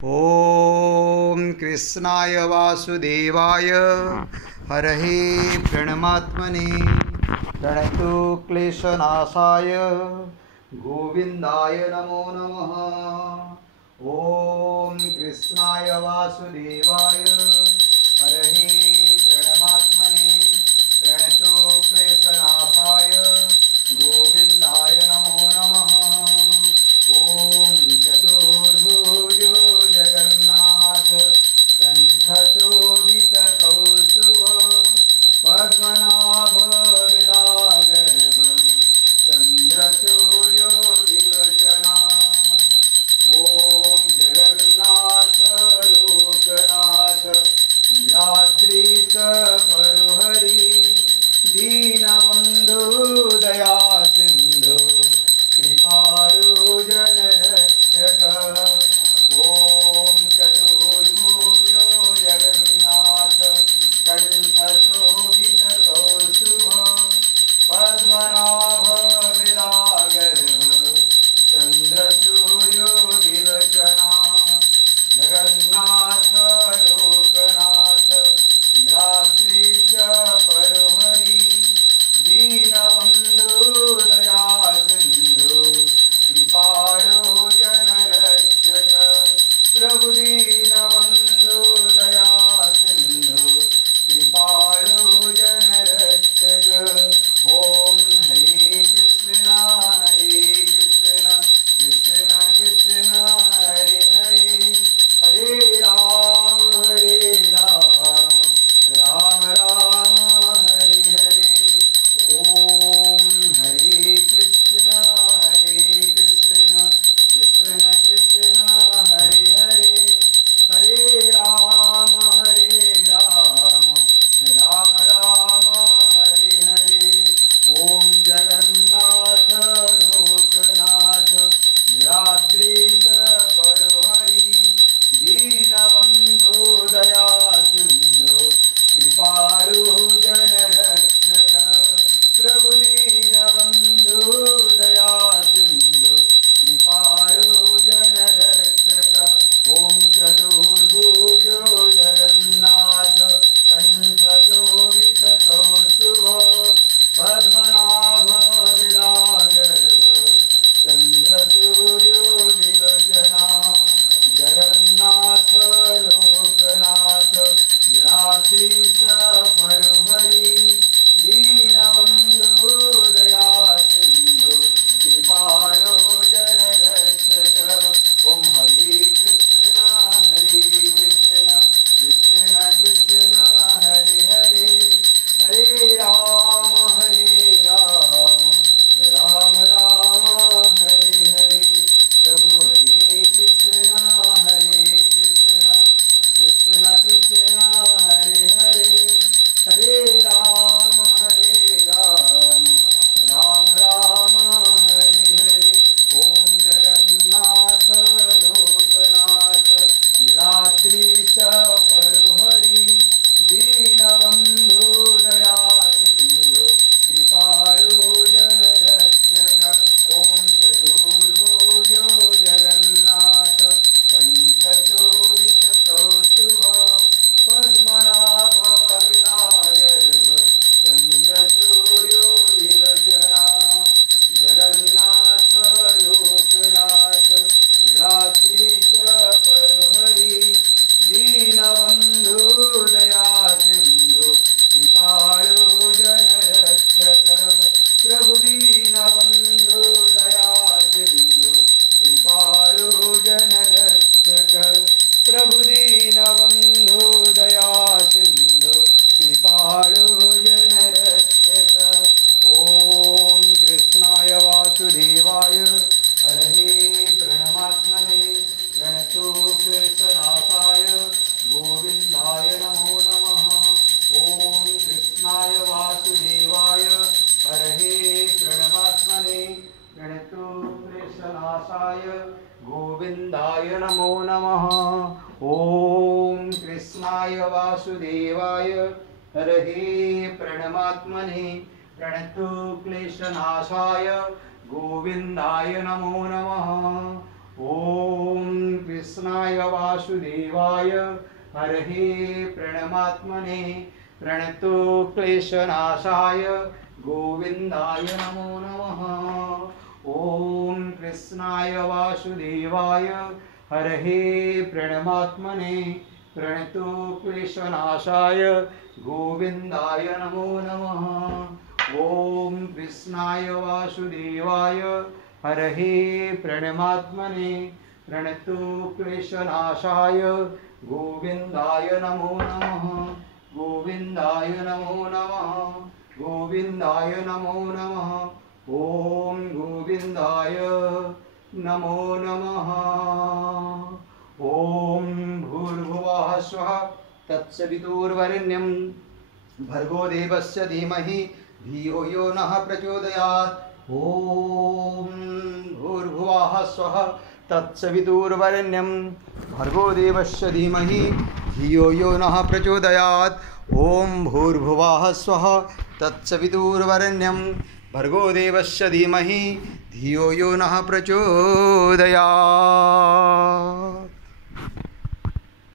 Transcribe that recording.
ॐ कृष्णाय वासुदेवाय हरहे प्रणमात्मने प्रणतो क्लेशनाशाय गोविन्दाय नमो नमः। ॐ कृष्णाय वासुदेवाय हरहे प्रणमात्मने प्रणतो क्लेशनाशाय गोविन्दाय नमो नमः। ॐ चतुर्भुज जगन्नाथ कंठशोभितकौस्तुभ पद्मनाभ विरागर्भ चन्द्रसूर्यो विलोचना। ॐ जगन्नाथ लोकनाथ नीलाद्रीश परुहरि दीनबन्धु दया सिन्धु कृपालु जनरक्षक। ॐ चतुर्भुजो जगन्नाथ कंठशोभितकौस्तुभ पद्मनाभ विरागर्भ चन्द्रसूर्यो विलोचना। जगन्नाथ लोकनाथ नीलाद्रीश परुहरि दीनबन्धु दया सिन्धु कृपालो जनरक्षक। प्रभु दीनबन्धु दया सिन्धु कृपालो जनरक्षक। ॐ हरे कृष्ण कृष्ण कृष्ण हरे हरे हरे राम राम राम हरे हरे। ॐ हरे कृष्ण कृष्ण कृष्ण हरे हरे हरे राम राम राम हरे हरे। ॐ जगन्नाथ लोकनाथ नीलाद्रीश परुहरि दीनबन्धु दया सिन्धु कृपालु जनरक्षक। प्रभु दीनबन्धु दया सिन्धु कृपालु जनरक्षक। ॐ चतुर्भुजो जगन्नाथ कंठशोभितकौस्तुभ पद्मनाभ विरागर्भ चन्द्रसूर्यो विलोचना। जगन्नाथ लोकनाथ नीलाद्रीश परुहरि दीनबन्धु दया सिन्धु कृपालो जनरक्षक। ॐ हरे कृष्ण कृष्ण कृष्ण हरे हरे हरे राम राम राम हरे हरे। प्रभु हरे कृष्ण कृष्ण कृष्ण हरे हरे हरे राम राम राम हरे हरे। ॐ जगन्नाथ लोकनाथ नीलाद्रीश परुहरि दीनबन्धु दया सिन्धु कृपालो जनरक्षक। ॐ चतुर्भुजो जगन्नाथ कंठशोभितकौस्तुभ पद्मनाभ विरागर्भ चन्द्रसूर्यो विलोचना। जगन्नाथ लोकनाथ नीलाद्रीश परुहरि दीनबन्धु दया सिन्धु कृपालो जनरक्षक। प्रभु दीनबन्धु दया सिन्धु कृपालो जनरक्षक। प्रभु दीनबन्धु दया सिन्धु कृपालो जनरक्षक। ॐ कृष्णाय वासुदेवाय हरहे प्रणमात्मने प्रणतो क्लेशनाशाय गोविन्दाय नमो नमः। ॐ कृष्णाय वासुदेवाय हरहे प्रणमात्मने प्रणतो क्लेशनाशाय गोविन्दाय नमो नमः। ॐ कृष्णाय वासुदेवाय हरहे प्रणमात्मने प्रणतो क्लेशनाशाय गोविन्दाय नमो नमः। ॐ कृष्णाय वासुदेवाय हरये प्रणमात्मने प्रणतो क्लेशनाशाय गोविन्दाय नमो नमः। ॐ कृष्णाय वासुदेवाय हरये प्रणमात्मने प्रणतो क्लेशनाशाय गोविन्दाय नमो नमः। ॐ कृष्णाय वासुदेवाय हरये प्रणमात्मने प्रणतो क्लेशनाशाय गोविन्दाय नमो नमः। गोविन्दाय नमो नमः। गोविन्दाय नमो नमः। ॐ गोविन्दाय नमो नमः। ॐ भूर्भुवः स्वः तत्सवितुर्वरेण्यं भर्गो देवस्य धीमहि धियो यो नः प्रचोदयात्। ॐ भूर्भुवः स्वः तत्सवितुर्वरेण्यं भर्गो देवस्य धीमहि धियो यो नः प्रचोदयात्। ॐ भूर्भुवः स्वः तत्सवितुर्वरेण्यं भर्गो देवस्य धीमहि धियो यो नः प्रचोदयात्।